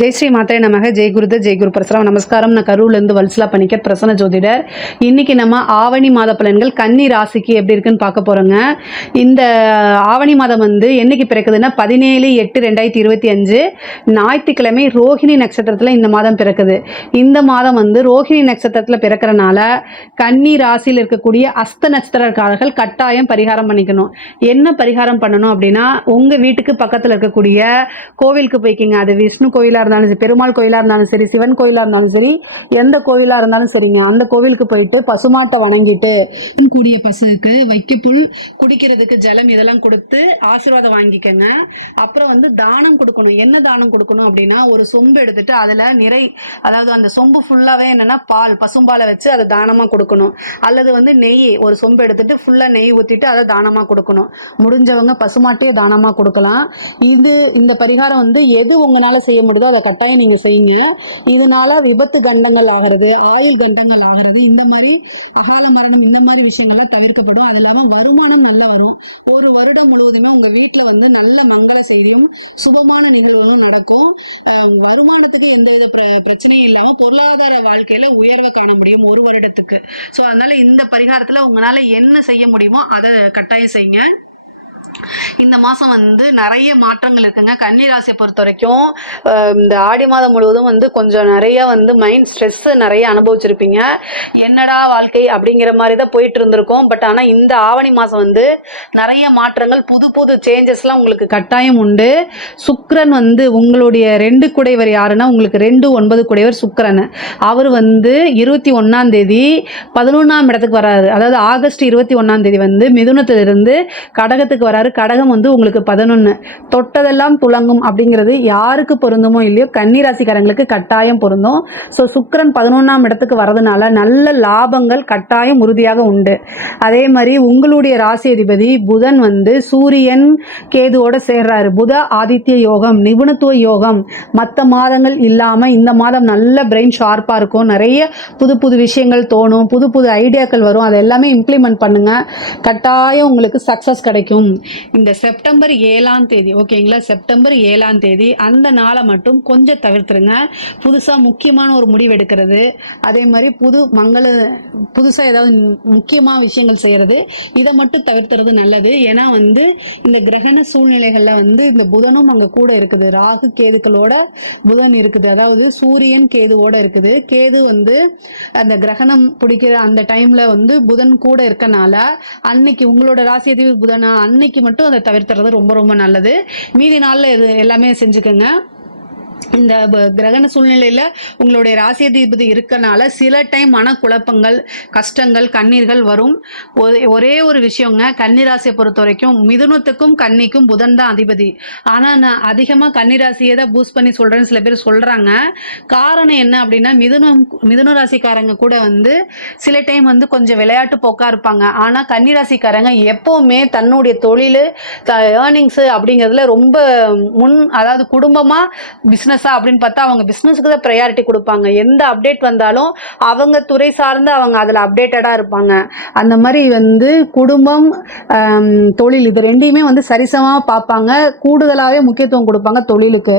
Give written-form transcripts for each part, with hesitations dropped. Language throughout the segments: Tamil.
ஜெய் ஸ்ரீ மாத்திரை நமக ஜெய் குருத ஜெய் குரு பிரசரம் நமஸ்காரம். நான் கரூர்லேருந்து வல்சலா பணிக்கர் பிரசன்ன ஜோதிடர். இன்னைக்கு நம்ம ஆவணி மாத பலன்கள் கன்னி ராசிக்கு எப்படி இருக்குன்னு பார்க்க போறோங்க. இந்த ஆவணி மாதம் என்னைக்கு பிறக்குதுன்னா 17/8/2025 ஞாயிற்றுக்கிழமை ரோஹிணி நட்சத்திரத்தில் இந்த மாதம் பிறக்குது. இந்த மாதம் ரோஹிணி நட்சத்திரத்தில் பிறக்கிறனால கன்னி ராசியில் இருக்கக்கூடிய அஸ்த நட்சத்திரக்காரர்கள் கட்டாயம் பரிகாரம் பண்ணிக்கணும். என்ன பரிகாரம் பண்ணணும் அப்படின்னா, உங்க வீட்டுக்கு பக்கத்தில் இருக்கக்கூடிய கோவிலுக்கு போய்க்கிங்க. அது விஷ்ணு கோயிலாக இருந்தாலும் சரி, பெருமாள் கோயிலாக இருந்தாலும் சரி, சிவன் கோயிலாக இருந்தாலும் சரி, எந்த கோயிலாக இருந்தாலும் சரிங்க, அந்த கோவிலுக்கு போயிட்டு பசுமாட்டை வணங்கிட்டு கூடிய பசுக்கு வைக்கப்புல், குடிக்கிறதுக்கு ஜலம் இதெல்லாம் கொடுத்து ஆசீர்வாதம் வாங்கிக்கங்க. அப்புறம் தானம் கொடுக்கணும். என்ன தானம் கொடுக்கணும் அப்படின்னா, ஒரு சொம்பு எடுத்துட்டு அதுல அதாவது அந்த சொம்பு ஃபுல்லாவே என்னன்னா பால், பசும்பாலை வச்சு அதை தானமா கொடுக்கணும். அல்லது நெய், ஒரு சொம்பு எடுத்துட்டு ஃபுல்லா நெய் ஊத்திட்டு அதை தானமா கொடுக்கணும். முடிஞ்சவங்க பசுமாட்டையே தானமா கொடுக்கலாம். இந்த பரிகாரம் எது உங்களால செய்ய முடியுதோ அதை கட்டாயம் நீங்க செய்யுங்க. இதனால விபத்து கண்டங்கள் ஆகிறது, ஆயுள் கண்டங்கள் ஆகிறது, இந்த மாதிரி அகால மரணம், இந்த மாதிரி விஷயங்கள்லாம் தவிர்க்கப்படும். அது இல்லாம வருமானம் நல்லா வரும். ஒரு வருடம் முழுவதுமே உங்க வீட்டுல நல்ல மங்கள செய்தியும் சுபமான நிகழ்வுகளும் நடக்கும். வருமானத்துக்கு எந்தவித பிரச்சனையும் இல்லாம பொருளாதார வாழ்க்கையில உயர்வை காண முடியும் ஒரு வருடத்துக்கு. சோ அதனால இந்த பரிகாரத்துல உங்களால என்ன செய்ய முடியுமோ அதை கட்டாயம் செய்யுங்க. இந்த மாசம் நிறைய மாற்றங்கள் இருக்குங்க. கன்னி ராசியை பொறுத்த வரைக்கும் இந்த ஆடி மாதம் முழுவதும் கொஞ்சம் நிறைய மைண்ட் ஸ்ட்ரெஸ் நிறைய அனுபவிச்சிருப்பீங்க. என்னடா வாழ்க்கை அப்படிங்கிற மாதிரி தான் போயிட்டு இருந்திருக்கோம். பட் ஆனா இந்த ஆவணி மாசம் நிறைய மாற்றங்கள், புது புது சேஞ்சஸ்லாம் உங்களுக்கு கட்டாயம் உண்டு. சுக்கிரன் உங்களுடைய 2 குடைவர் யாருன்னா, உங்களுக்கு 2/9 குடைவர் சுக்கிரன். அவர் 21ஆம் தேதி 11ஆம் இடத்துக்கு வராது. அதாவது ஆகஸ்ட் 21ஆம் தேதி மிதுனத்திலிருந்து கடகத்துக்கு வராரு. கடகம் உங்களுக்கு 11. தொட்டதெல்லாம் துலங்கும் அப்படிங்கிறது யாருக்கு பொருந்துமோ இல்லையோ கன்னி ராசிக்காரங்களுக்கு கட்டாயம் பொருந்தும். ஸோ சுக்கிரன் 11ஆம் இடத்துக்கு வரதுனால நல்ல லாபங்கள் கட்டாயம் உறுதியாக உண்டு. அதே மாதிரி உங்களுடைய ராசி அதிபதி புதன் சூரியன் கேதுவோட சேர்றாரு. புத ஆதித்ய யோகம், நிபுணத்துவ யோகம் மற்ற மாதங்கள் இல்லாம இந்த மாதம் நல்ல பிரெயின் ஷார்ப்பா இருக்கும். நிறைய புது புது விஷயங்கள் தோணும், புது புது ஐடியாக்கள் வரும். அதை எல்லாமே இம்ப்ளிமெண்ட் பண்ணுங்க, கட்டாயம் உங்களுக்கு சக்சஸ் கிடைக்கும். இந்த செப்டம்பர் 7ஆம் தேதி, ஓகேங்களா, செப்டம்பர் 7ஆம் தேதி அந்த நாளை மட்டும் கொஞ்சம் தவிர்த்துருங்க. புதுசா முக்கியமான ஒரு முடிவு எடுக்கிறது, அதே மாதிரி புதுசா ஏதாவது முக்கியமான விஷயங்கள் செய்யறது, இதை மட்டும் தவிர்த்துறது நல்லது. ஏன்னா இந்த கிரகண சூழ்நிலைகள்ல இந்த புதனும் அங்க கூட இருக்குது. ராகு கேதுக்களோட புதன் இருக்குது. அதாவது சூரியன் கேதுவோட இருக்குது. கேது அந்த கிரகணம் பிடிக்கிற அந்த டைம்ல புதன் கூட இருக்கனால அன்னைக்கு உங்களோட ராசி அதிபதி புதனா, அன்னைக்கு மட்டும் அதை தவிர்த்துறது ரொம்ப ரொம்ப நல்லது. மீதி நாள்ல இது எல்லாமே செஞ்சுக்கோங்க. இந்த கிரகண சூழ்நிலையில உங்களுடைய ராசி அதிபதி இருக்கனால சில டைம் மனக்குழப்பங்கள், கஷ்டங்கள், கண்ணீர்கள் வரும். ஒரே ஒரு விஷயங்க, கன்னி ராசியை பொறுத்த வரைக்கும் மிதுனத்துக்கும் கன்னிக்கும் புதன் தான் அதிபதி. ஆனா நான் அதிகமா கன்னி ராசியை தான் பூஸ்ட் பண்ணி சொல்றேன்னு சில பேர் சொல்றாங்க. காரணம் என்ன அப்படின்னா, மிதுன ராசிக்காரங்க கூட சில டைம் கொஞ்சம் விளையாட்டு போக்கா இருப்பாங்க. ஆனா கன்னி ராசிக்காரங்க எப்பவுமே தன்னுடைய தொழில், ஏர்னிங்ஸ் அப்படிங்கிறதுல ரொம்ப அதாவது குடும்பமா பிசினஸ் அப்படின்னு பார்த்தா அவங்க பிசினஸ்க்கு தான் ப்ரையாரிட்டி கொடுப்பாங்க. எந்த அப்டேட் வந்தாலும் அவங்க துறை சார்ந்து அவங்க அதில் அப்டேட்டடாக இருப்பாங்க. அந்த மாதிரி குடும்பம், தொழில் இது ரெண்டையுமே சரிசமாக பார்ப்பாங்க. கூடுதலாகவே முக்கியத்துவம் கொடுப்பாங்க தொழிலுக்கு.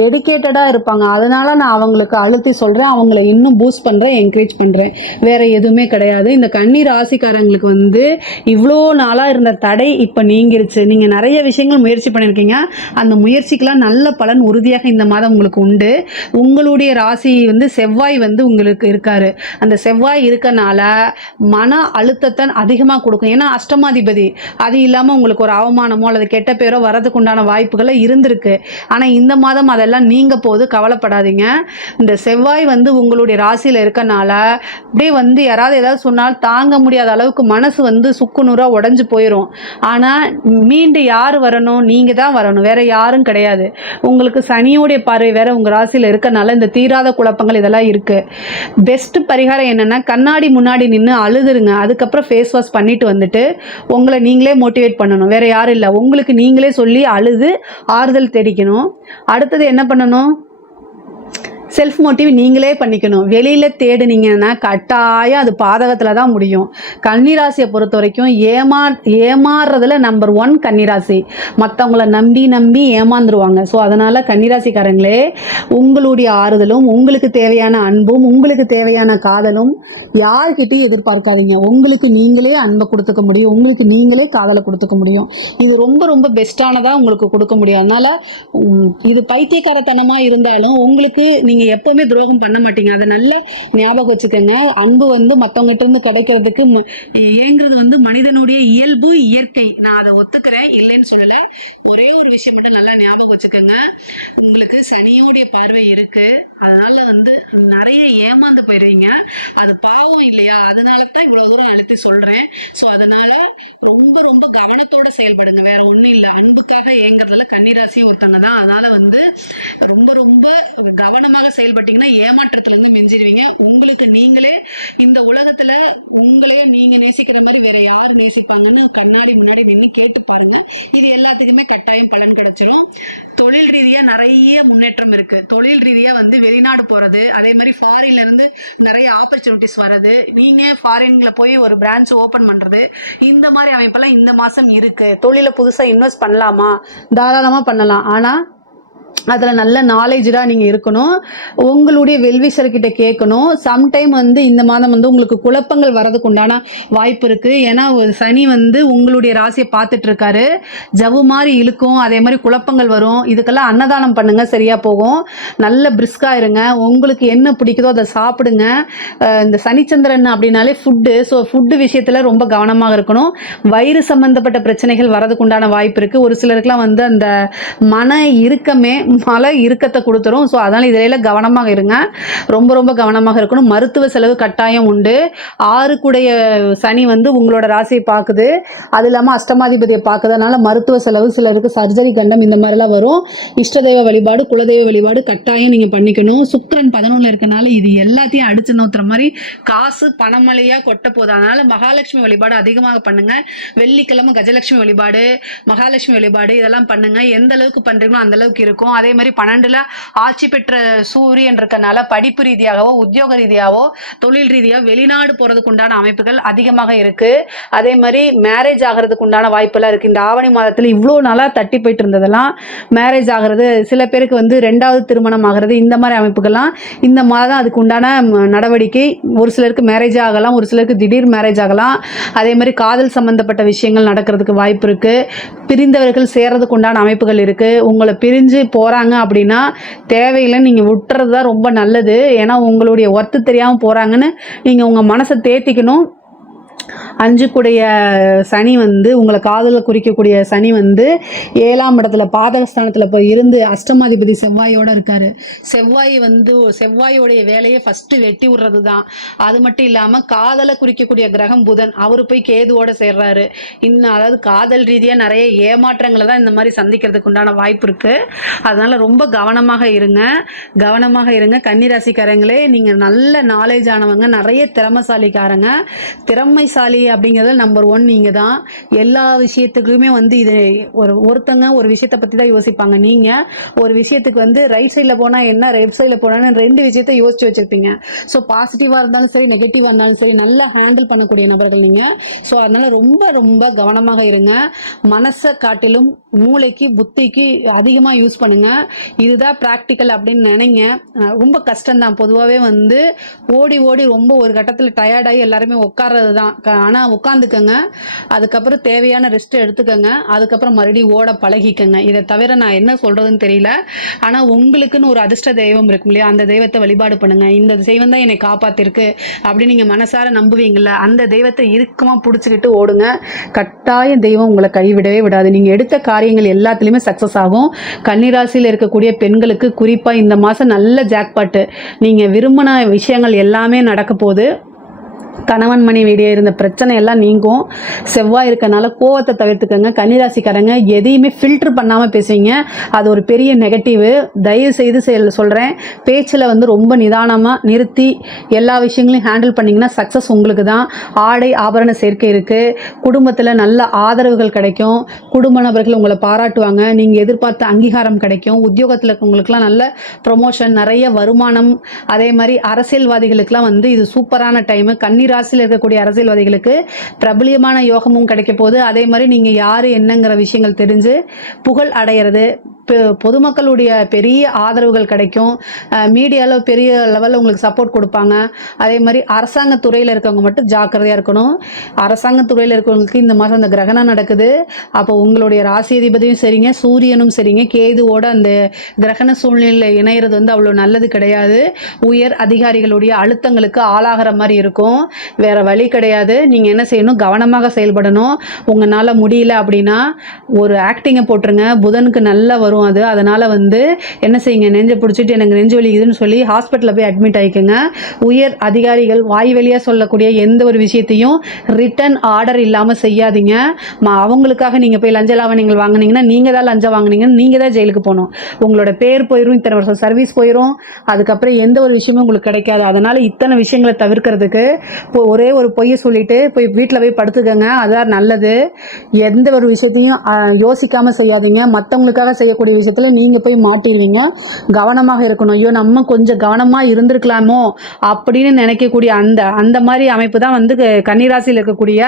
டெடிக்கேட்டடாக இருப்பாங்க. அதனால நான் அவங்களுக்கு அழுத்தி சொல்கிறேன், அவங்கள இன்னும் பூஸ்ட் பண்ணுறேன், என்கரேஜ் பண்ணுறேன். வேற எதுவுமே கிடையாது. இந்த கன்னி ராசிக்காரங்களுக்கு இவ்வளோ நாளாக இருந்த தடை இப்போ நீங்கிருச்சு. நீங்கள் நிறைய விஷயங்கள் முயற்சி பண்ணியிருக்கீங்க. அந்த முயற்சிக்கெல்லாம் நல்ல பலன் உறுதியாக இந்த மாதம் உங்களுக்கு உண்டு. உங்களுடைய ராசி செவ்வாய் உங்களுக்கு இருக்காரு. அந்த செவ்வாய் இருக்கனால மன அழுத்தத்தை அதிகமாக கொடுக்கும். ஏன்னா அஷ்டமாதிபதி. அது இல்லாமல் உங்களுக்கு ஒரு அவமானமோ அல்லது கெட்ட பேரோ வரதுக்கு உண்டான வாய்ப்புகளை இருந்திருக்கு. ஆனால் இந்த மாதம் அதெல்லாம் நீங்க போது, கவலைப்படாதீங்க. இந்த செவ்வாய் உங்களுடைய ராசியில் இருக்கனால அப்படியே யாராவது ஏதாவது சொன்னால் தாங்க முடியாத அளவுக்கு மனசு சுக்குநூறா உடஞ்சு போயிடும். ஆனால் மீண்டும் யார் வரணும்? நீங்க தான் வரணும், வேற யாரும் கிடையாது. உங்களுக்கு சனியோடைய பார்வை வேற உங்க ராசியில இருக்கனால இந்த தீராத குழப்பங்கள் இதெல்லாம் இருக்கு. பெஸ்ட் பரிகாரம் என்னன்னா, கண்ணாடி முன்னாடி நின்று அழுதுருங்க. அதுக்கப்புறம் ஃபேஸ் வாஷ் பண்ணிட்டு வந்துட்டு உங்களை நீங்களே மோட்டிவேட் பண்ணணும். வேற யாரும் இல்லை, உங்களுக்கு நீங்களே சொல்லி அழுது ஆறுதல் தெரிவிக்கணும். அடுத்தது என்ன பண்ணணும்? செல்ஃப் மோட்டிவ் நீங்களே பண்ணிக்கணும். வெளியில் தேடுனீங்கன்னா கட்டாயம் அது பாதகத்தில் தான் முடியும். கன்னிராசியை பொறுத்த வரைக்கும் ஏமாறுறதுல நம்பர் 1 கன்னிராசி. மற்றவங்கள நம்பி நம்பி ஏமாந்துருவாங்க. ஸோ அதனால் கன்னிராசிக்காரங்களே, உங்களுடைய ஆறுதலும், உங்களுக்கு தேவையான அன்பும், உங்களுக்கு தேவையான காதலும் யார்கிட்டையும் எதிர்பார்க்காதீங்க. உங்களுக்கு நீங்களே அன்பை கொடுத்துக்க முடியும், உங்களுக்கு நீங்களே காதலை கொடுத்துக்க முடியும். இது ரொம்ப ரொம்ப பெஸ்ட்டானதாக உங்களுக்கு கொடுக்க முடியும். அதனால் இது பைத்தியக்காரத்தனமாக இருந்தாலும் உங்களுக்கு நீங்கள் எப்போவுமே துரோகம் பண்ண மாட்டீங்க. அதை நல்லா ஞாபகம் வச்சுக்கோங்க. அன்பு வந்து மற்றவங்ககிட்ட இருந்து கிடைக்கிறதுக்கு ஏங்குறது வந்து மனிதனுடைய இயல்பு, இயற்கை. நான் அதை ஒத்துக்கிறேன், இல்லைன்னு சொல்லலை. ஒரே ஒரு விஷயம் மட்டும் நல்லா ஞாபகம் வச்சுக்கோங்க. உங்களுக்கு சனியோடைய பார்வை இருக்கு, அதனால வந்து நிறைய ஏமாந்து போயிடுவீங்க. அது பாவம் இல்லையா? அதனால தான் இவ்வளவு தூரம் அழுத்தி சொல்றேன். ஸோ அதனால ரொம்ப ரொம்ப கவனத்தோட செயல்படுங்க. வேற ஒன்றும் இல்லை. அன்புக்காக ஏங்குறதுல கன்னிராசி ஒருத்தங்க தான். அதனால வந்து ரொம்ப ரொம்ப கவனமாக செயல்பட்டீங்கன்னா ஏமாற்றத்துல இருந்து மிஞ்சிருவீங்க. உங்களுக்கு நீங்களே இந்த உலகத்துல உங்களையே நீங்க நேசிக்கிற மாதிரி வேற யாரும் நேசிப்பாங்கன்னு கண்ணாடி முன்னாடி நின்று கேட்டு பாருங்க. இது எல்லாத்துக்குமே கட்டாயம் பலன் கிடைச்சிடும். தொழில் ரீதியா நிறைய முன்னேற்றம் இருக்கு. தொழில் ரீதியா வந்து வெளிநாடு போறது, அதே மாதிரி ஃபாரின்ல இருந்து நிறைய ஆப்பர்ச்சுனிட்டிஸ் வர்றது, நீங்க ஃபாரின்ல போய் ஒரு பிரான்ச் ஓபன் பண்றது, இந்த மாதிரி அமைப்பெல்லாம் இந்த மாசம் இருக்கு. தொழில புதுசா இன்வெஸ்ட் பண்ணலாமா? தாராளமா பண்ணலாம். ஆனா அதில் நல்ல நாலேஜாக நீங்கள் இருக்கணும். உங்களுடைய வெல்விஷர்கிட்ட கேட்கணும். சம்டைம் வந்து இந்த மாதம் வந்து உங்களுக்கு குழப்பங்கள் வரதுக்கு உண்டான வாய்ப்பு இருக்குது. ஏன்னா சனி வந்து உங்களுடைய ராசியை பார்த்துட்டு இருக்காரு. ஜவு மாதிரி இழுக்கும், அதே மாதிரி குழப்பங்கள் வரும். இதுக்கெல்லாம் அன்னதானம் பண்ணுங்கள், சரியாக போகும். நல்ல பிரிஸ்காக இருங்க. உங்களுக்கு என்ன பிடிக்குதோ அதை சாப்பிடுங்க. இந்த சனிச்சந்திரன் அப்படின்னாலே ஃபுட்டு. ஸோ ஃபுட்டு விஷயத்தில் ரொம்ப கவனமாக இருக்கணும். வயிறு சம்மந்தப்பட்ட பிரச்சனைகள் வரதுக்கு உண்டான வாய்ப்பு இருக்குது. ஒரு சிலருக்குலாம் வந்து அந்த மன இறுக்கமே மழை இறுக்கத்தை கொடுத்துரும். ஸோ அதனால் இதில் கவனமாக இருங்க. ரொம்ப ரொம்ப கவனமாக இருக்கணும். மருத்துவ செலவு கட்டாயம் உண்டு. 6 சனி வந்து உங்களோட ராசியை பார்க்குது. அது இல்லாமல் அஷ்டமாதிபதியை பார்க்குறதுனால மருத்துவ செலவு, சிலருக்கு சர்ஜரி, கண்டம், இந்த மாதிரிலாம் வரும். இஷ்டதெய்வ வழிபாடு, குலதெய்வ வழிபாடு கட்டாயம் நீங்கள் பண்ணிக்கணும். சுக்கிரன் 11 இருக்கனால இது எல்லாத்தையும் அடிச்சு நோத்துற மாதிரி காசு பணமழையாக கொட்ட போகுது. அதனால் மகாலட்சுமி வழிபாடு அதிகமாக பண்ணுங்க. வெள்ளிக்கிழமை கஜலட்சுமி வழிபாடு, மகாலட்சுமி வழிபாடு இதெல்லாம் பண்ணுங்க. எந்த அளவுக்கு பண்ணுறீங்களோ அந்த அளவுக்கு இருக்கும். அதே மாதிரி 12ல் ஆட்சி பெற்ற சூரியன் இருக்கனால படிப்பு ரீதியாகவோ, உத்தியோக ரீதியாகவோ, தொழில் ரீதியாக வெளிநாடு போறதுக்கு உண்டான அமைப்புகள் அதிகமாக இருக்கு. அதே மாதிரி மேரேஜ் ஆகிறதுக்கு உண்டான வாய்ப்பெல்லாம் இருக்கு. இந்த ஆவணி மாதத்தில் இவ்வளோ நாளாக தட்டி போயிட்டு இருந்ததெல்லாம் மேரேஜ் ஆகிறது, சில பேருக்கு வந்து 2வது திருமணம் ஆகிறது, இந்த மாதிரி அமைப்புகள்லாம் இந்த மாதம் அதுக்கு உண்டான நடவடிக்கை. ஒரு சிலருக்கு மேரேஜ் ஆகலாம், ஒரு சிலருக்கு திடீர் மேரேஜ் ஆகலாம். அதே மாதிரி காதல் சம்பந்தப்பட்ட விஷயங்கள் நடக்கிறதுக்கு வாய்ப்பு இருக்கு. பிரிந்தவர்கள் சேர்றதுக்கு உண்டான அமைப்புகள் இருக்கு. உங்களை பிரிஞ்சு போகிறாங்க அப்படின்னா தேவையில்லைன்னு நீங்கள் விட்டுறது தான் ரொம்ப நல்லது. ஏன்னா உங்களுடைய ஒர்த்து தெரியாமல் போகிறாங்கன்னு நீங்கள் உங்கள் மனசை தேத்திக்கணும். 5 சனி வந்து உங்களை காதலில் குறிக்கக்கூடிய சனி வந்து 7ஆம் இடத்துல பாதகஸ்தானத்தில் போய் இருந்து அஷ்டமாதிபதி செவ்வாயோடு இருக்காரு. செவ்வாயோடைய வேலையை ஃபஸ்ட்டு வெட்டி விடுறது தான். அது மட்டும் இல்லாமல் காதலை குறிக்கக்கூடிய கிரகம் புதன், அவர் போய் கேதுவோடு சேர்றாரு. இன்னும் அதாவது காதல் ரீதியாக நிறைய ஏமாற்றங்களை தான் இந்த மாதிரி சந்திக்கிறதுக்கு உண்டான வாய்ப்பு இருக்குது. அதனால் ரொம்ப கவனமாக இருங்க கன்னிராசிக்காரங்களே. நீங்கள் நல்ல நாலேஜ் ஆனவங்க, நிறைய திறமைசாலிக்காரங்க. திறமைசாலி அப்படிங்கிறதுல நம்பர் 1 நீங்கள் தான். எல்லா விஷயத்துக்குமே வந்து இது ஒருத்தங்க ஒரு விஷயத்தை பற்றி தான் யோசிப்பாங்க. நீங்கள் ஒரு விஷயத்துக்கு வந்து ரைட் சைடில் போனால் என்ன, லெஃப்ட் சைடில் போனான்னு 2 விஷயத்தை யோசிச்சு வச்சுருப்பீங்க. ஸோ பாசிட்டிவாக இருந்தாலும் சரி, நெகட்டிவாக இருந்தாலும் சரி, நல்லா ஹேண்டில் பண்ணக்கூடிய நபர்கள் நீங்கள். ஸோ அதனால் ரொம்ப ரொம்ப கவனமாக இருங்க. மனசை காட்டிலும் மூளைக்கு, புத்திக்கு அதிகமாக யூஸ் பண்ணுங்கள். இதுதான் ப்ராக்டிக்கல் அப்படின்னு நினைங்க. ரொம்ப கஷ்டம்தான். பொதுவாகவே வந்து ஓடி ஓடி ரொம்ப ஒரு கட்டத்தில் டயர்டாகி எல்லாருமே உட்கார்றது தான். ஆனால் உட்காந்துக்கங்க. அதுக்கப்புறம் தேவையான ரெஸ்ட் எடுத்துக்கங்க. அதுக்கப்புறம் மறுபடியும் ஓட பழகிக்கங்க. இதை தவிர நான் என்ன சொல்கிறதுன்னு தெரியல. ஆனால் உங்களுக்குன்னு ஒரு அதிர்ஷ்ட தெய்வம் இருக்கும் இல்லையா, அந்த தெய்வத்தை வழிபாடு பண்ணுங்க. இந்த தெய்வம் தான் என்னை காப்பாற்றிருக்கு அப்படின்னு நீங்கள் மனசார நம்புவீங்கள, அந்த தெய்வத்தை இறுக்கமாக பிடிச்சிக்கிட்டு ஓடுங்க. கட்டாயம் தெய்வம் உங்களை கைவிடவே விடாது. நீங்கள் எடுத்த காரியங்கள் எல்லாத்துலேயுமே சக்ஸஸ் ஆகும். கன்னிராசியில் இருக்கக்கூடிய பெண்களுக்கு குறிப்பாக இந்த மாதம் நல்ல ஜாக்பாட்டு. நீங்கள் விரும்பின விஷயங்கள் எல்லாமே நடக்க போகுது. கணவன் மனைவியிடையே இருந்த பிரச்சனை எல்லாம் நீங்கும். செவ்வாய் இருக்கனால கோவத்தை தவிர்த்துக்கங்க. கன்னிராசிக்காரங்க எதையுமே ஃபில்டர் பண்ணாமல் பேசுவீங்க, அது ஒரு பெரிய நெகட்டிவ். தயவு செய்து சொல்கிறேன், பேச்சில் வந்து ரொம்ப நிதானமாக நிறுத்தி எல்லா விஷயங்களையும் ஹேண்டில் பண்ணிங்கன்னா சக்ஸஸ் உங்களுக்கு தான். ஆடை ஆபரண சேர்க்கை இருக்குது. குடும்பத்தில் நல்ல ஆதரவுகள் கிடைக்கும். குடும்ப நபர்கள் உங்களை பாராட்டுவாங்க. நீங்கள் எதிர்பார்த்த அங்கீகாரம் கிடைக்கும். உத்தியோகத்தில் இருக்கவங்களுக்குலாம் நல்ல ப்ரொமோஷன், நிறைய வருமானம். அதே மாதிரி அரசியல்வாதிகளுக்கெல்லாம் வந்து இது சூப்பரான டைமு. ராசியில் இருக்கக்கூடிய அரசியல்வாதிகளுக்கு பிரபலியமான யோகமும் கிடைக்க போகுது. அதே மாதிரி நீங்க யாரு என்னங்கிற விஷயங்கள் தெரிஞ்சு புகழ் அடையிறது, பொதுமக்களுடைய பெரிய ஆதரவுகள் கிடைக்கும். மீடியாவில் பெரிய லெவலில் உங்களுக்கு சப்போர்ட் கொடுப்பாங்க. அதே மாதிரி அரசாங்க துறையில் இருக்கவங்க மட்டும் ஜாக்கிரதையாக இருக்கணும். அரசாங்க துறையில் இருக்கவங்களுக்கு இந்த மாதம் அந்த கிரகணம் நடக்குது. அப்போ உங்களுடைய ராசி அதிபதியும் சரிங்க, சூரியனும் சரிங்க, கேதுவோட அந்த கிரகண சூழ்நிலையில் இணையிறது வந்து அவ்வளோ நல்லது கிடையாது. உயர் அதிகாரிகளுடைய அழுத்தங்களுக்கு ஆளாகிற மாதிரி இருக்கும். வேற வழி கிடையாது. நீங்கள் என்ன செய்யணும், கவனமாக செயல்படணும். உங்களால் முடியல அப்படின்னா ஒரு ஆக்டிங்கை போட்டுருங்க. புதனுக்கு நல்லா வரும் அது. அதனால் வந்து என்ன செய்யுங்க, நெஞ்சை பிடிச்சிட்டு எனக்கு நெஞ்சு வலிக்குதுன்னு சொல்லி ஹாஸ்பிட்டலில் போய் அட்மிட் ஆகிக்கோங்க. உயர் அதிகாரிகள் வாய் வழியாக சொல்லக்கூடிய எந்த ஒரு விஷயத்தையும் ரிட்டன் ஆர்டர் இல்லாமல் செய்யாதீங்க. அவங்களுக்காக நீங்கள் போய் லஞ்ச லாவணிகள் வாங்கினீங்கன்னா நீங்கள் தான் லஞ்சம் வாங்கினீங்கன்னு நீங்கள் தான் ஜெயிலுக்கு போகணும். உங்களோட பேர் போயிடும், இத்தனை வருஷம் சர்வீஸ் போயிடும். அதுக்கப்புறம் எந்த ஒரு விஷயமும் உங்களுக்கு கிடைக்காது. அதனால் இத்தனை விஷயங்களை தவிர்க்கிறதுக்கு ஒரே ஒரு பொய்யை சொல்லிட்டு போய் வீட்டில் போய் படுத்துக்கங்க. அதான் நல்லது. எந்த ஒரு விஷயத்தையும் யோசிக்காமல் செய்யாதீங்க. மற்றவங்களுக்காக செய்யக்கூடிய விஷயத்தில் நீங்கள் போய் மாட்டிடுவீங்க. கவனமாக இருக்கணும். ஐயோ நம்ம கொஞ்சம் கவனமாக இருந்திருக்கலாமோ அப்படின்னு நினைக்கக்கூடிய அந்த மாதிரி அமைப்பு தான் வந்து கன்னிராசியில் இருக்கக்கூடிய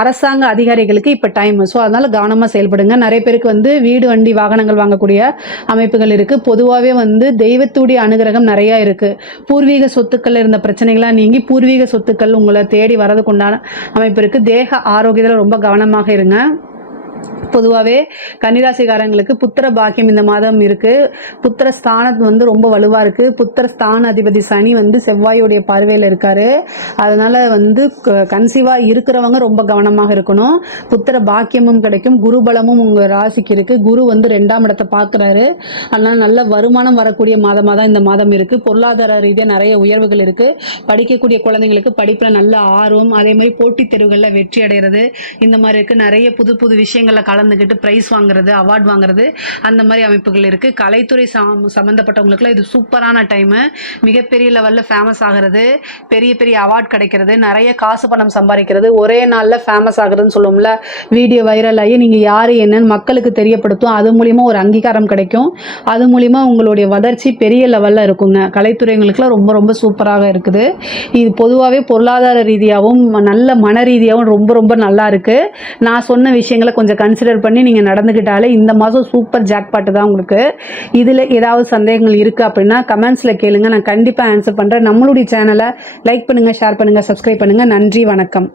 அரசாங்க அதிகாரிகளுக்கு இப்போ டைம். ஸோ அதனால் கவனமாக செயல்படுங்க. நிறைய பேருக்கு வந்து வீடு வண்டி வாகனங்கள் வாங்கக்கூடிய அமைப்புகள் இருக்குது. பொதுவாகவே வந்து தெய்வத்துடைய அனுகிரகம் நிறையா இருக்குது. பூர்வீக சொத்துக்கள் இருந்த பிரச்சனைகளாக நீங்கி பூர்வீக சொத்துக்கள் உங்களை தேடி வரதுக்கு உண்டான அமைப்பு இருக்குது. தேக ஆரோக்கியத்தில் ரொம்ப கவனமாக இருங்க. பொதுவாகவே கன்னிராசிக்காரங்களுக்கு புத்திர பாக்கியம் இந்த மாதம் இருக்கு. புத்திர ஸ்தானம் வந்து ரொம்ப வலுவா இருக்கு. புத்திர ஸ்தான அதிபதி சனி வந்து செவ்வாயுடைய பார்வையில் இருக்காரு. அதனால வந்து கன்சீவா இருக்கிறவங்க ரொம்ப கவனமாக இருக்கணும். புத்திர பாக்கியமும் கிடைக்கும். குரு பலமும் உங்க ராசிக்கு இருக்கு. குரு வந்து 2ஆம் இடத்தை பார்க்குறாரு. அதனால நல்ல வருமானம் வரக்கூடிய மாதமாக தான் இந்த மாதம் இருக்கு. பொருளாதார ரீதியாக நிறைய உயர்வுகள் இருக்கு. படிக்கக்கூடிய குழந்தைங்களுக்கு படிப்புல நல்ல ஆர்வம், அதே மாதிரி போட்டித் தேர்வுகளில் வெற்றி அடைகிறது, இந்த மாதிரி இருக்கு. நிறைய புது புது விஷயங்களில் கலந்துக்கிட்டு ப்ரைஸ் வாங்குறது, அவார்ட் வாங்குறது, அந்த மாதிரி அமைப்புகள் இருக்குது. கலைத்துறை சம்மந்தப்பட்டவங்களுக்குலாம் இது சூப்பரான டைமு. மிகப்பெரிய லெவலில் ஃபேமஸ் ஆகிறது, பெரிய பெரிய அவார்ட் கிடைக்கிறது, நிறைய காசு பணம் சம்பாதிக்கிறது, ஒரே நாளில் ஃபேமஸ் ஆகுறதுன்னு சொல்லுவோம்ல, வீடியோ வைரல் ஆகி நீங்கள் யார் என்னன்னு மக்களுக்கு தெரியப்படுத்தும். அது மூலிமா ஒரு அங்கீகாரம் கிடைக்கும். அது மூலிமா உங்களுடைய வளர்ச்சி பெரிய லெவலில் இருக்குங்க. கலைத்துறைங்களுக்குலாம் ரொம்ப ரொம்ப சூப்பராக இருக்குது. இது பொதுவாகவே பொருளாதார ரீதியாகவும் நல்ல மன ரீதியாகவும் ரொம்ப ரொம்ப நல்லா இருக்குது. நான் சொன்ன விஷயங்களை கொஞ்சம் கன்சிடர் பண்ணி நீங்கள் நடந்துக்கிட்டாலே இந்த மாதம் சூப்பர் ஜாக்பாட்டு தான் உங்களுக்கு. இதில் ஏதாவது சந்தேகங்கள் இருக்குது அப்படின்னா கமெண்ட்ஸில் கேளுங்க, நான் கண்டிப்பாக ஆன்சர் பண்ணுறேன். நம்மளுடைய சேனலை லைக் பண்ணுங்கள், ஷேர் பண்ணுங்கள், சப்ஸ்கிரைப் பண்ணுங்கள். நன்றி, வணக்கம்.